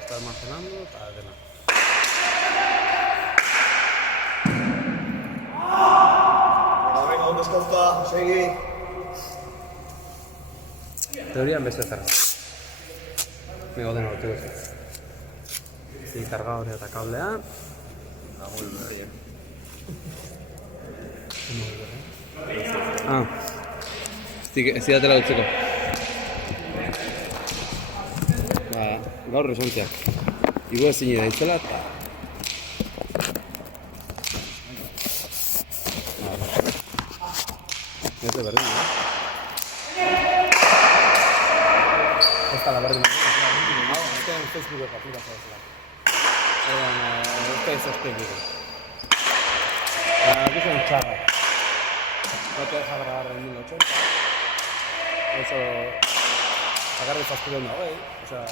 Está almacenando para ordenar. Venga, un descansa, segi. Teorian beste zer. Me goden hortu ez. Sí, kargadorea eta kablea. Ez zidatela dutzeko. Gaur resontziak. Igo ezin da itzela eta... Ez da berdin, ez da la berdin. Ez da Facebookeko aplikazioa zela. Ez da esazpendiko. Aquí son txarra. No te deja grabar en 1080. Eso... Agarre zazpide una güey. O sea...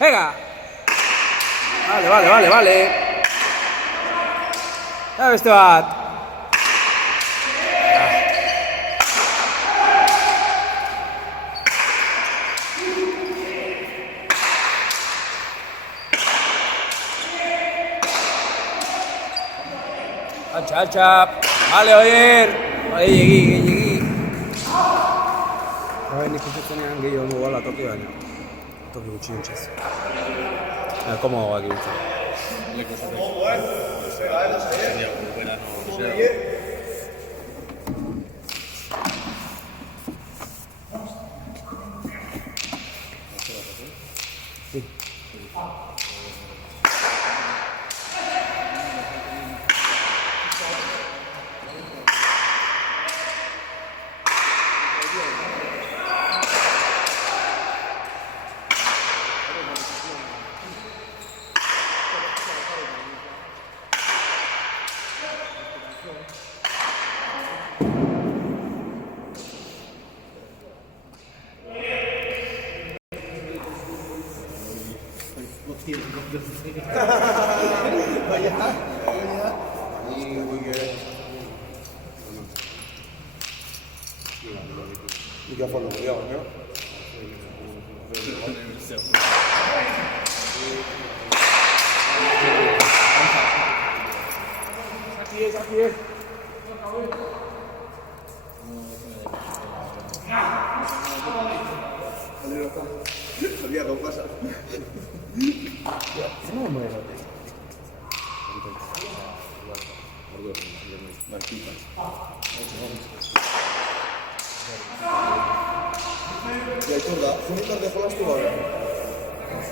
¡Venga! Vale. Ya beste bat. Altxa. Vale, oier. Bai, egi. Nik ikustenean gehiago ondo gala toki baina. Toki gutxi entxez. Komo goak ibiltzen. Leko zaten. Sería un verano, no sé. Micrófono, cuidado, ¿no? Aquí es. Salía con pasas. No, hombre. Ja, ikur da, junitan de jolastu gabe.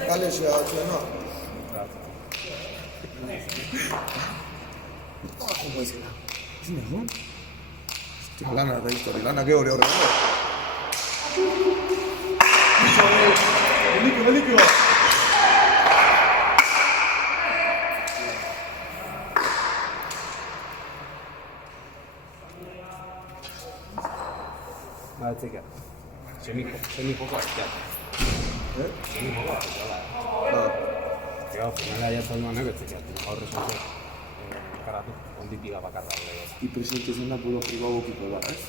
Kale zena. Jomo izela. Ezin egon? Ostia, lana da histori, lana ge hori. Beliko. Txeka. Semijoko azteak. Semijoko azteak. Finala jatzen duanek etzekeat. Gaur esantzak karatu, onditiga bakarra. I presente zen da puro pribabokiko da, ez?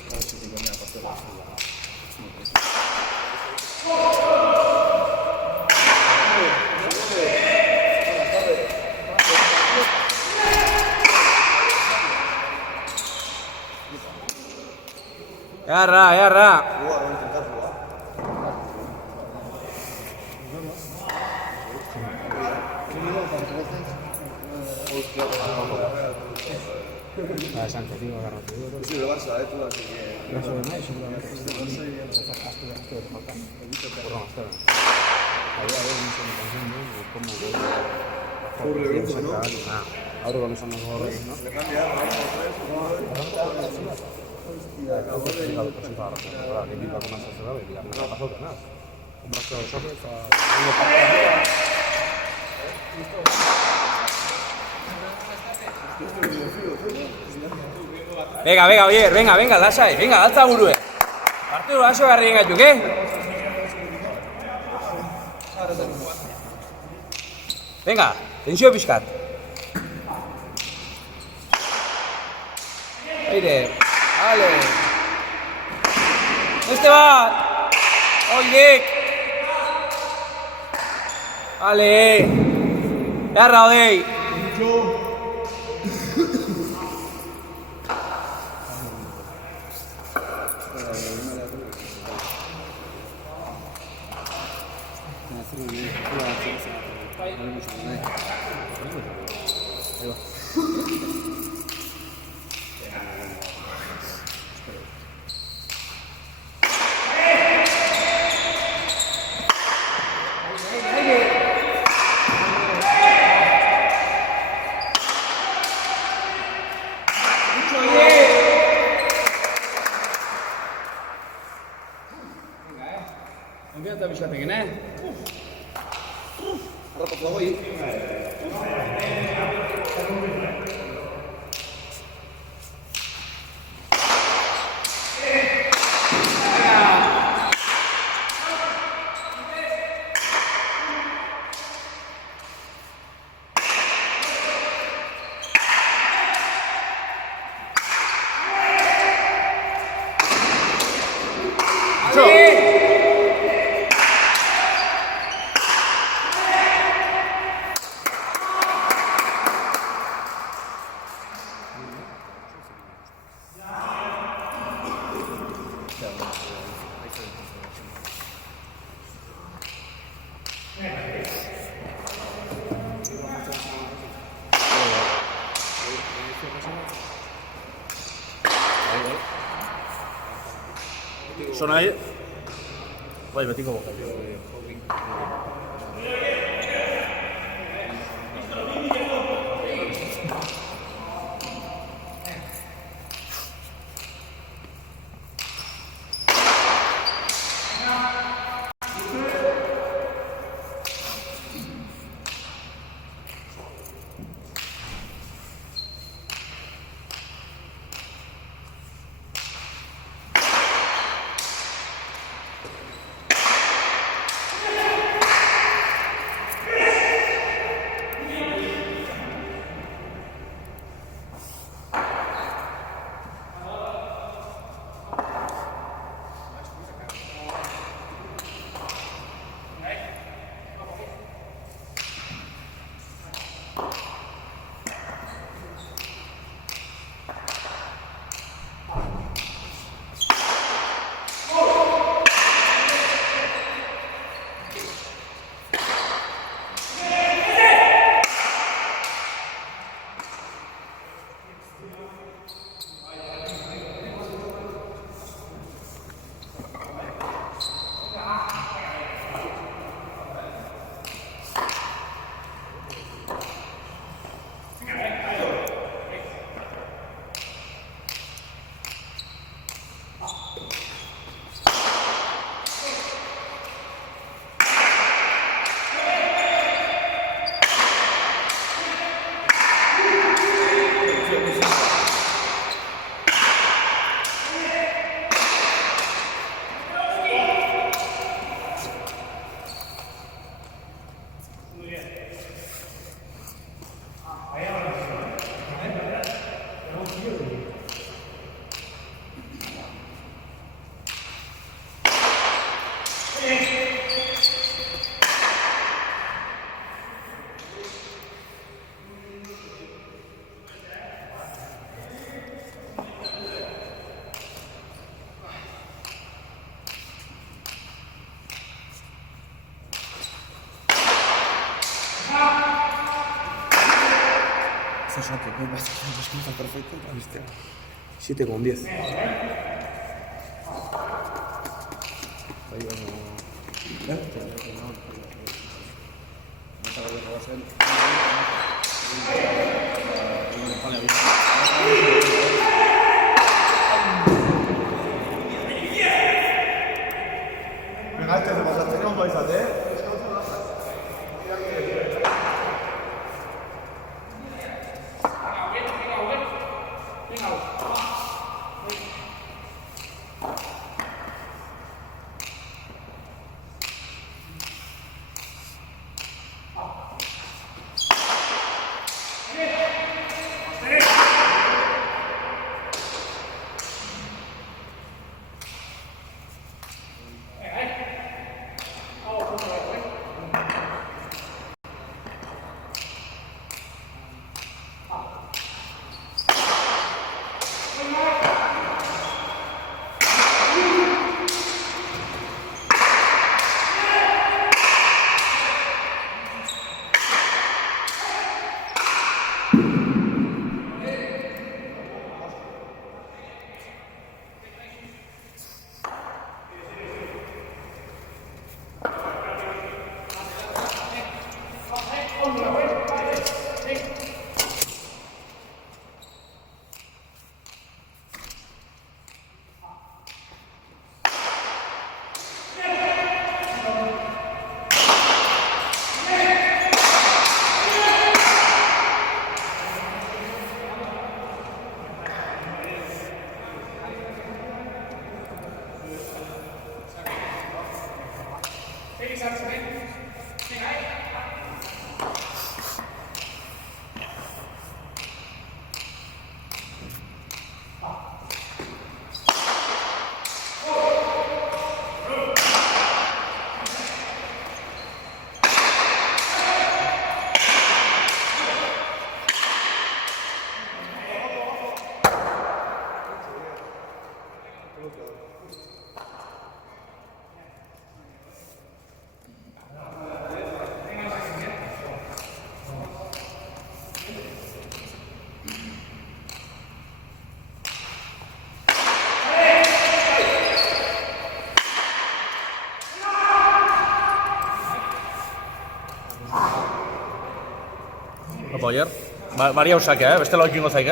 Jarra! Voy a intentar jugar. Sánchez, tío, agárrate. Sí, el Barça, tú, así que... Eso de más, seguramente. Ahora con eso nos borra, ¿no? Le cambia, Venga, oier, venga, lasai, venga, altza burue. Partidu aso garrien gaituk, Venga, tensio pixkat. Aire. Vale. Esteban. Oye. Vale. Ya Raudey. Confianza bisatekin, Arrapatu dago hi. Sona nahi? Bai, betiko boka. Perfecto, 7,10. Venga, este se pasa, tenemos vais a hacer. Maria Usake, bestela okingo zaik,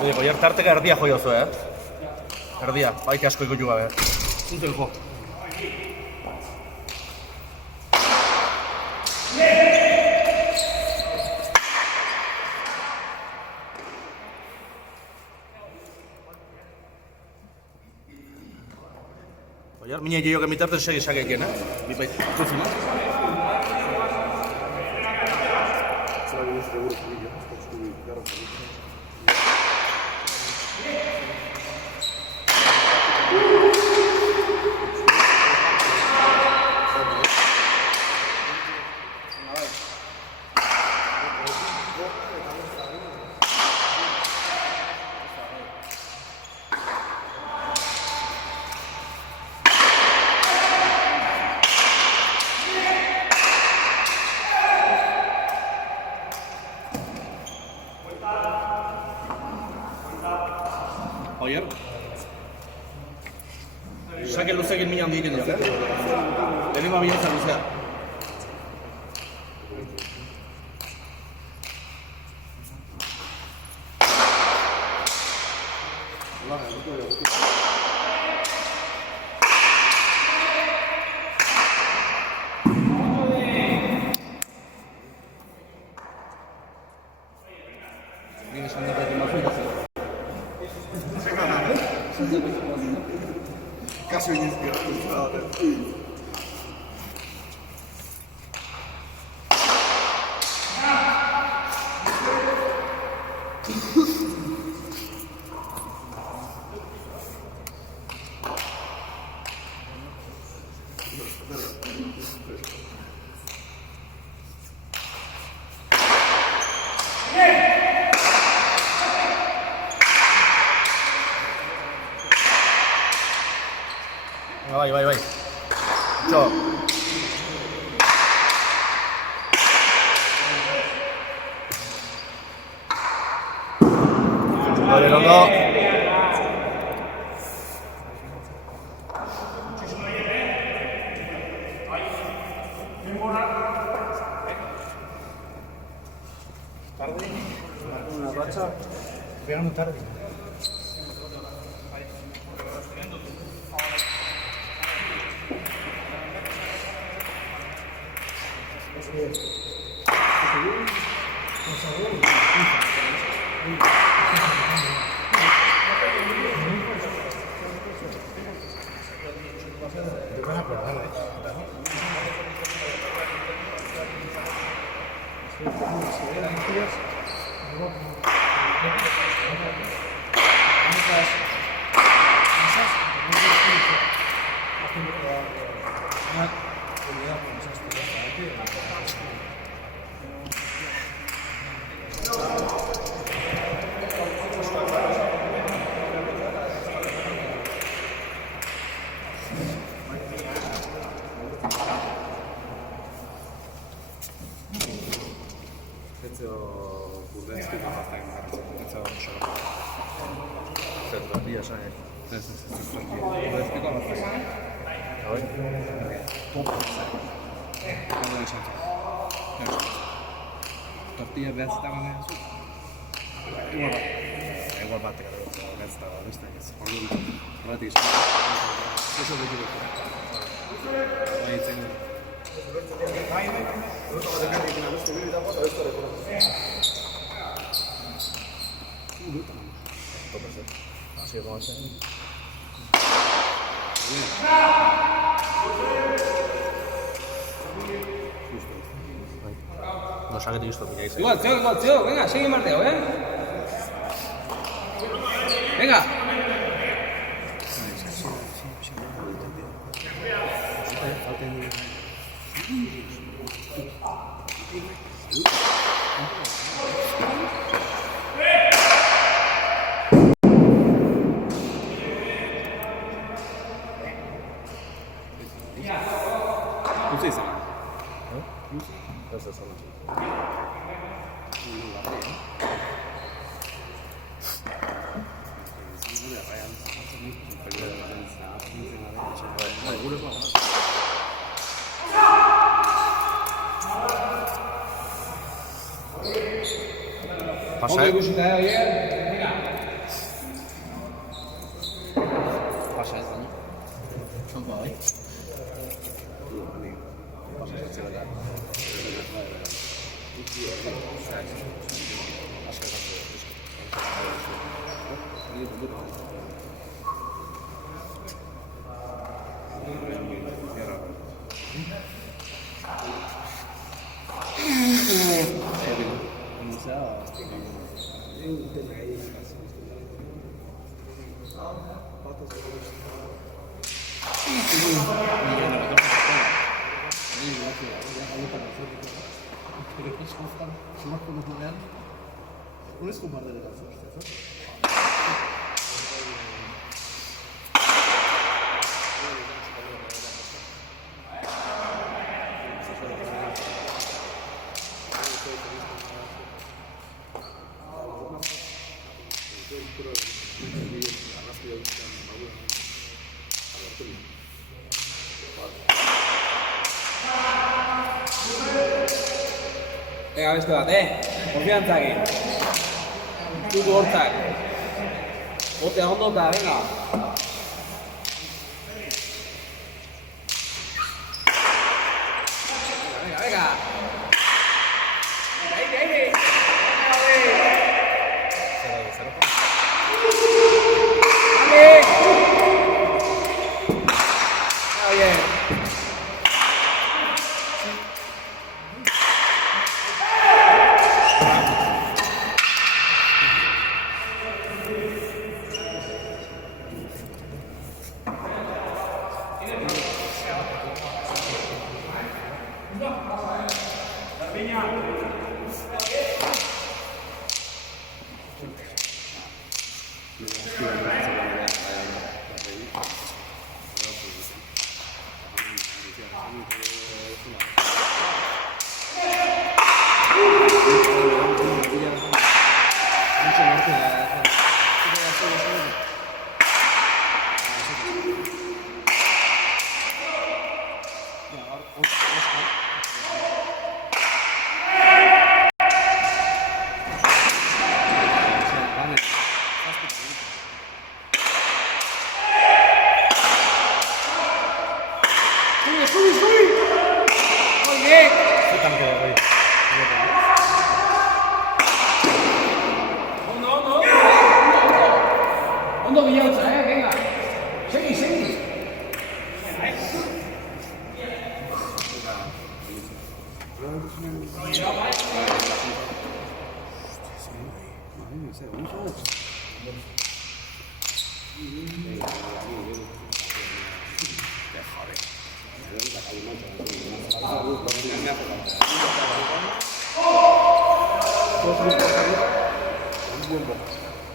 Oye, Goier tarteka erdia jo jozu, Erdia, baita asko ikutu gabe. Zuntel jo. Goier, mine jo que mitarten segi sakeken, Bipait, zuzima. Oier? Sake luzekin mina handi egiten dut, Lehenengo abientza luzea. Casi nie zbiera. Bai. Txo. loco. Una racha. Pegando tarde. Tortilla vezes estaba en eso. Igual bate, creo. Vezes estaba lista que se pone un ratito. Eso de que ahí tengo. Así como hace. No sabe de esto, miráis. Igual, tío, venga, sigue Marteo, venga. No sé si pasa eso. Pasa eso, ¿no? Son para hoy. Pasa eso, sí, verdad. Venga, beste bat, konfiantzakin. Tutu hortzak. Botea ondo eta, venga. Venga. Aire. ¡Vale! Está bien. No sé, vamos a ver.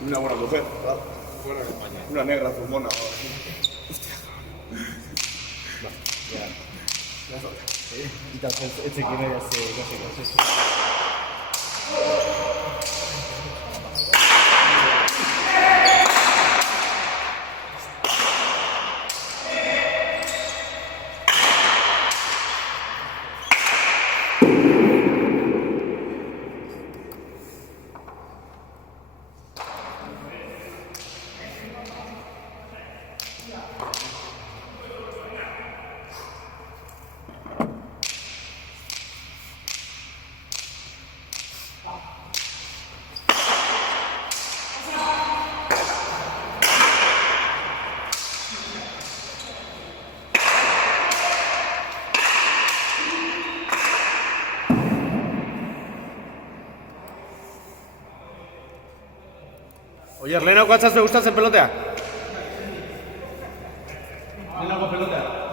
Una buena mujer, ¿verdad? Una negra zumona. Este quiere ya se casi. Oier, lehenako atzazte gustatzen pelotea? Lehenako pelotea.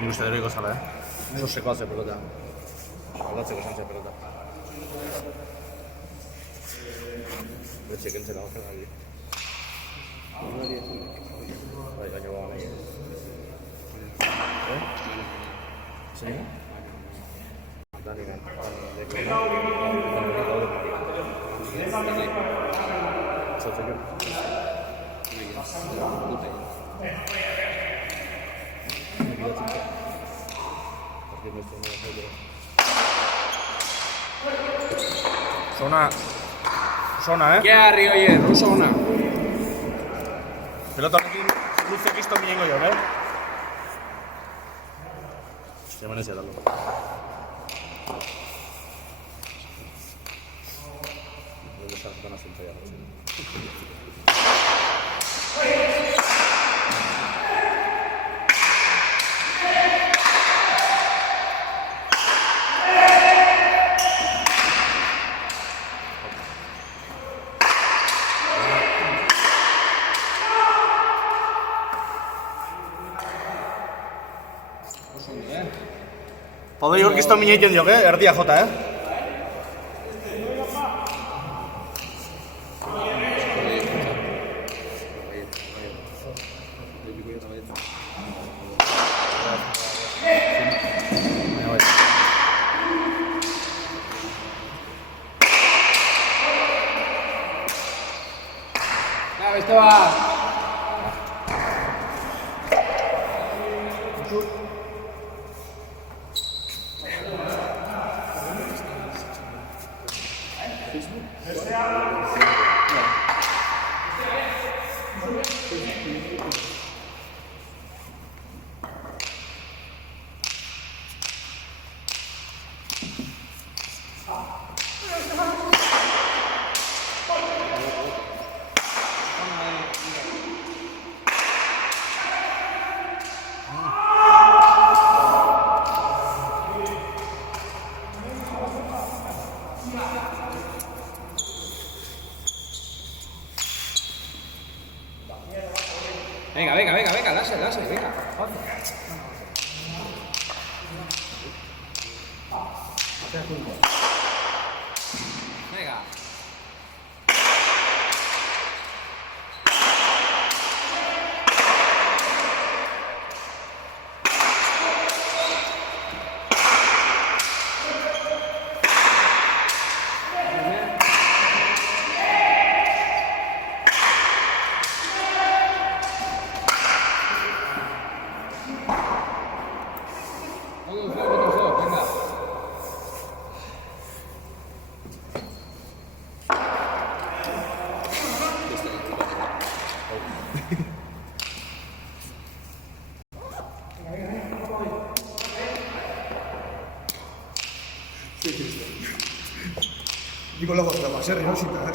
nik uste deroiko zala, Oso sekoa ze pelota. Aldatzeko esan ze pelota. Betxe kentzen hau zen, aldi. Bai, gaino baga nahi. Zein? Dani nahi. Zatzeko. Zona, Jarri, oie, oso ona. Pelota honekin luzek izto minengo jo, Hostia, menezia da. Debe estar tan asuntzaiak. Podei orkisto mineiten dioke, erdia jota, Beste bat! Venga, lase, venga. Venga. Dico la cosa, ma serri non si dà.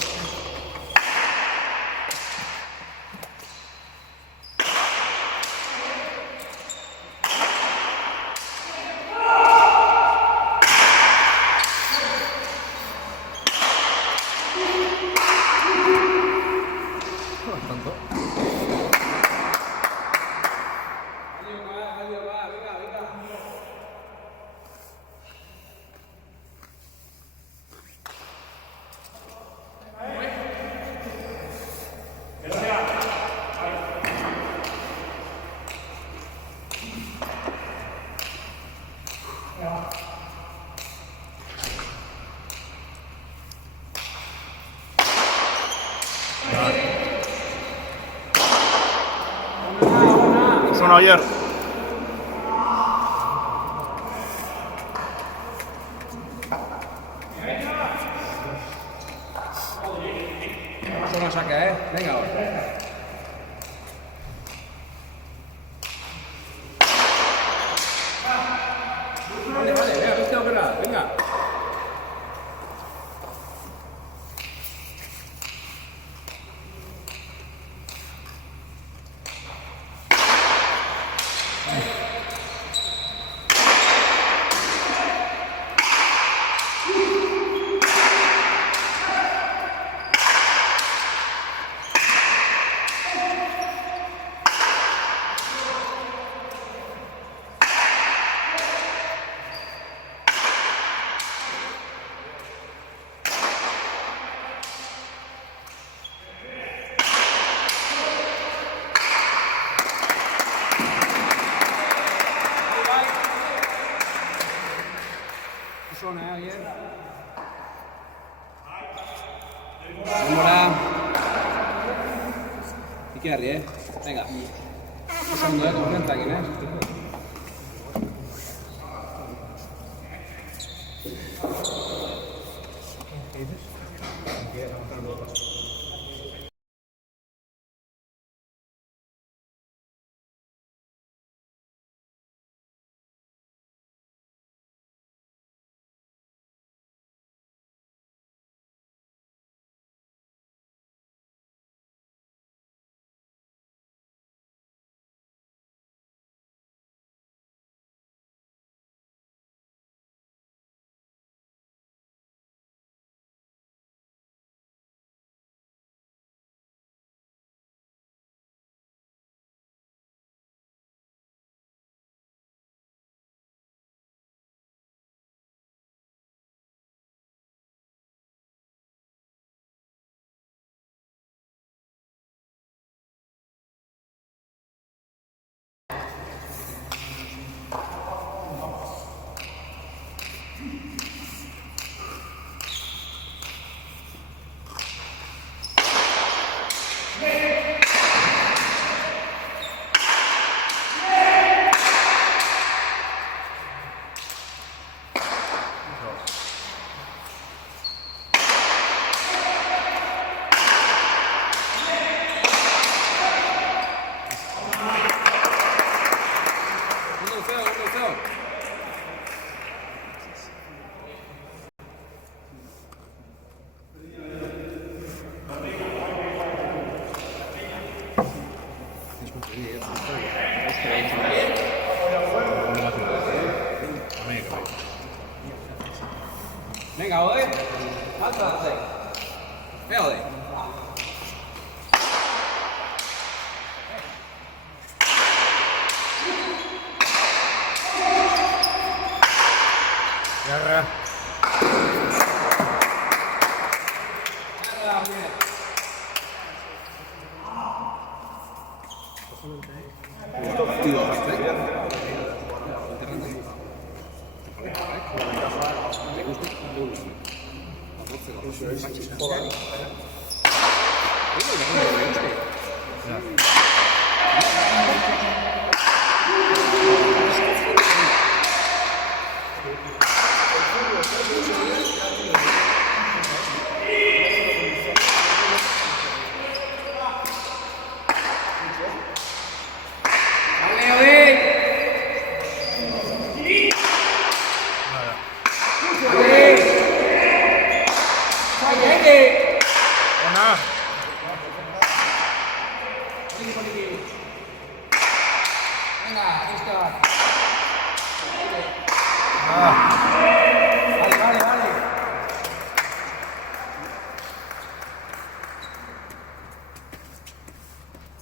Zona oier. Zona saca, venga, ahora. Vale, venga, viste a operar, venga. Chiari, Venga. Secondo confianza che Venga, ơi. Alzate. Vedi. Guerra.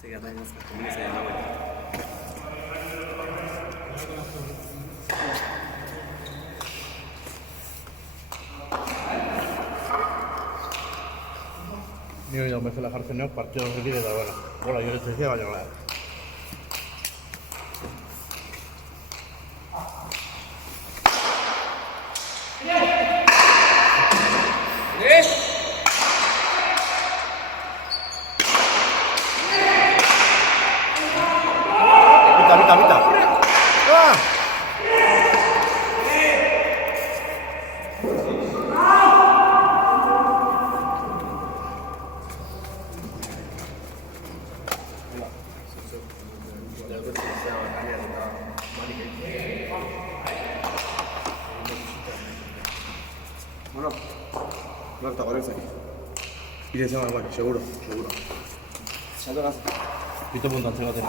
Sí, que tengas que comerse de la vuelta. Mira, ya me hace la jarceneos, partidos de líder de la buena. Hola, yo les decía, vaya a hablar. Vita. ¡Ah! Bueno, no te aparece aquí. Y le decimos igual, seguro. Ya te lo hace. Pito puntancia la tiene.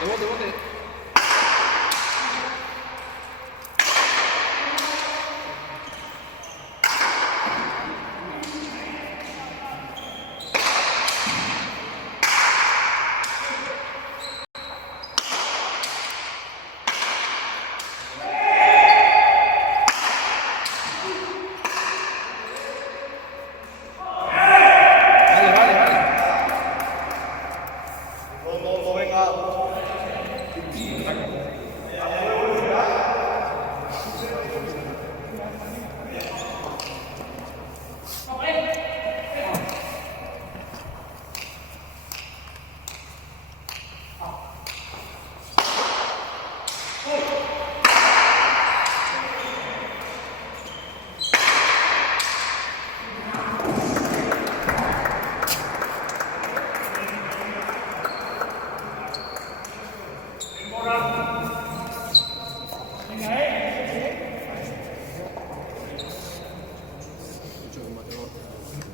Bote.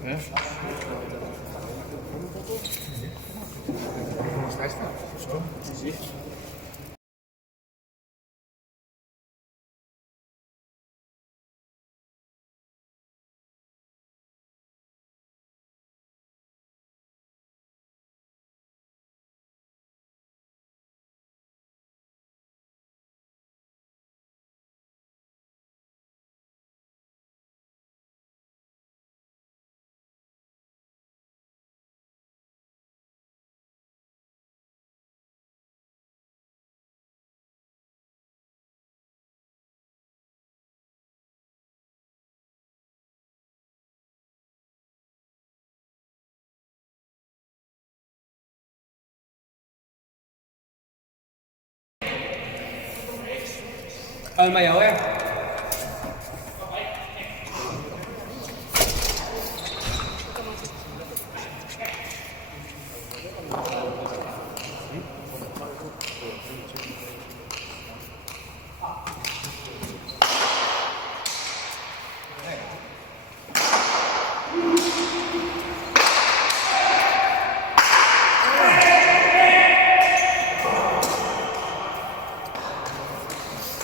¿Eh? ¿Cómo está esta? Sí. Mày ơi em.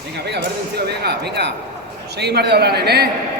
Venga, venga, verde, tío, venga, venga. Seguimos de hablar, ¿eh?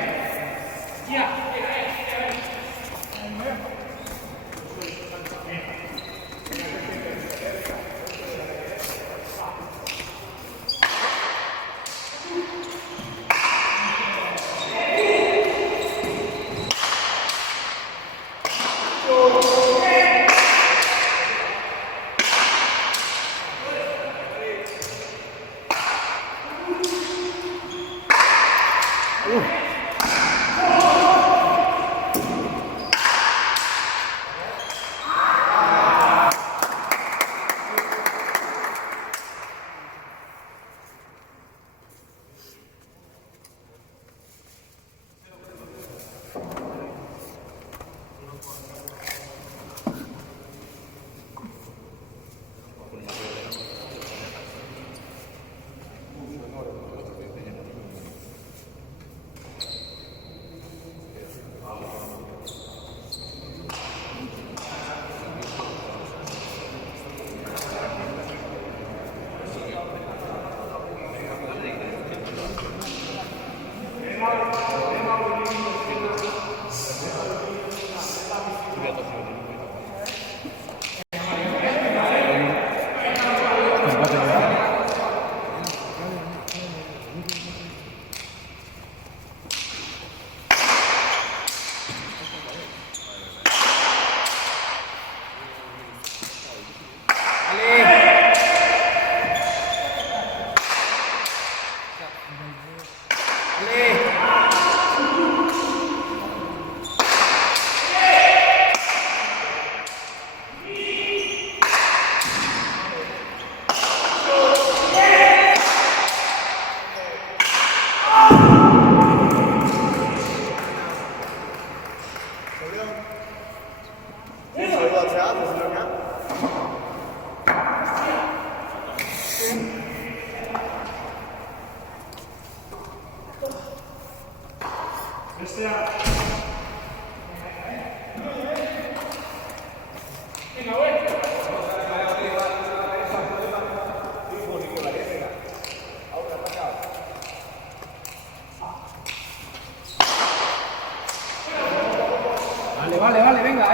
Vale, venga,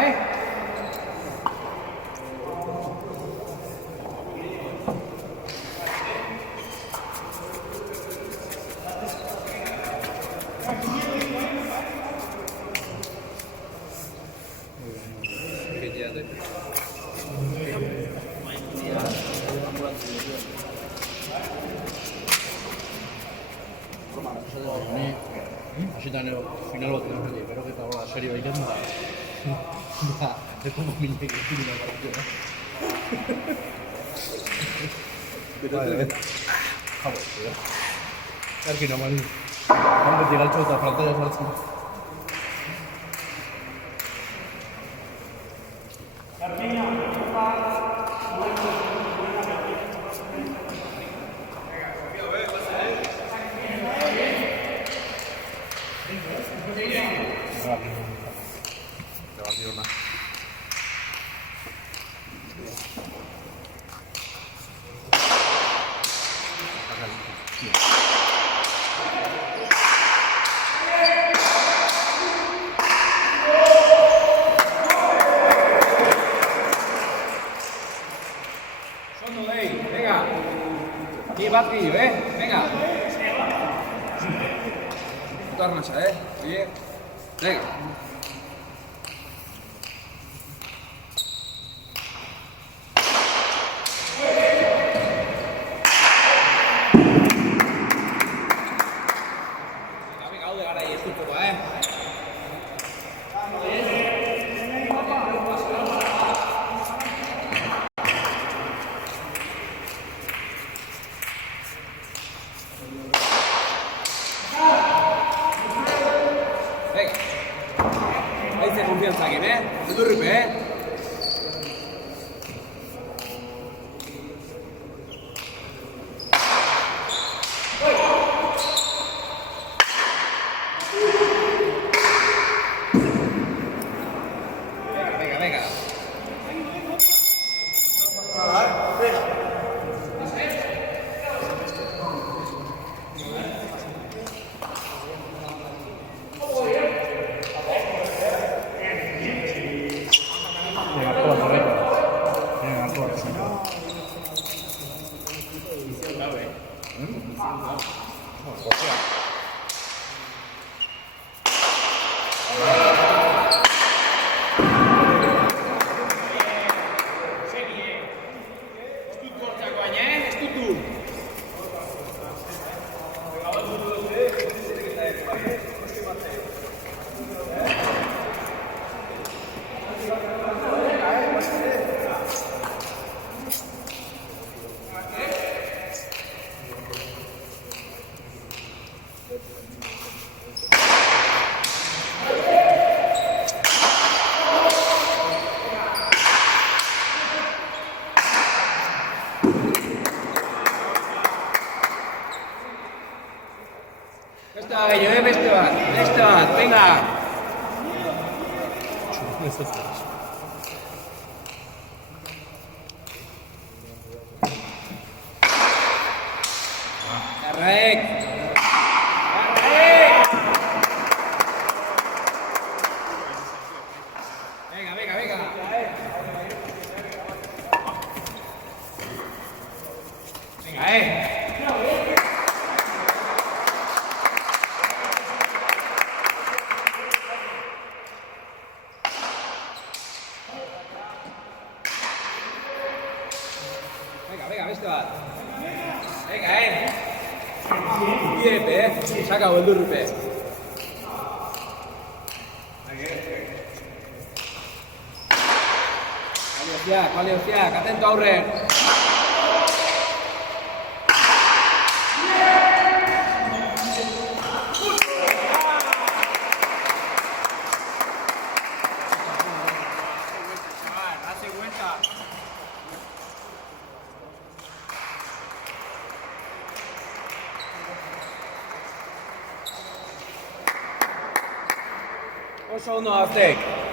Hasietan final bat egin, pero eta hola serio egiten da. Ez dugu minik egin da partidu. Jabo, tío. Erkin amari. Beti galtxo eta pantalla sartzen. Girona. Sono lei, venga. Chi va qui, venga. Tornaci, Sì. Venga. Venga, hau de garai ez dutuko, Venga. Haize konfiantzakin, Zudurripe, Venga, venga. Beste bat gehiago, beste bat, venga! Garraek! Venga, venga, venga! Venga, Venga, beste bat. Venga, Biepe, Saka beldurrupe. Baliosiak, atento aurren. Oso ondo aztek.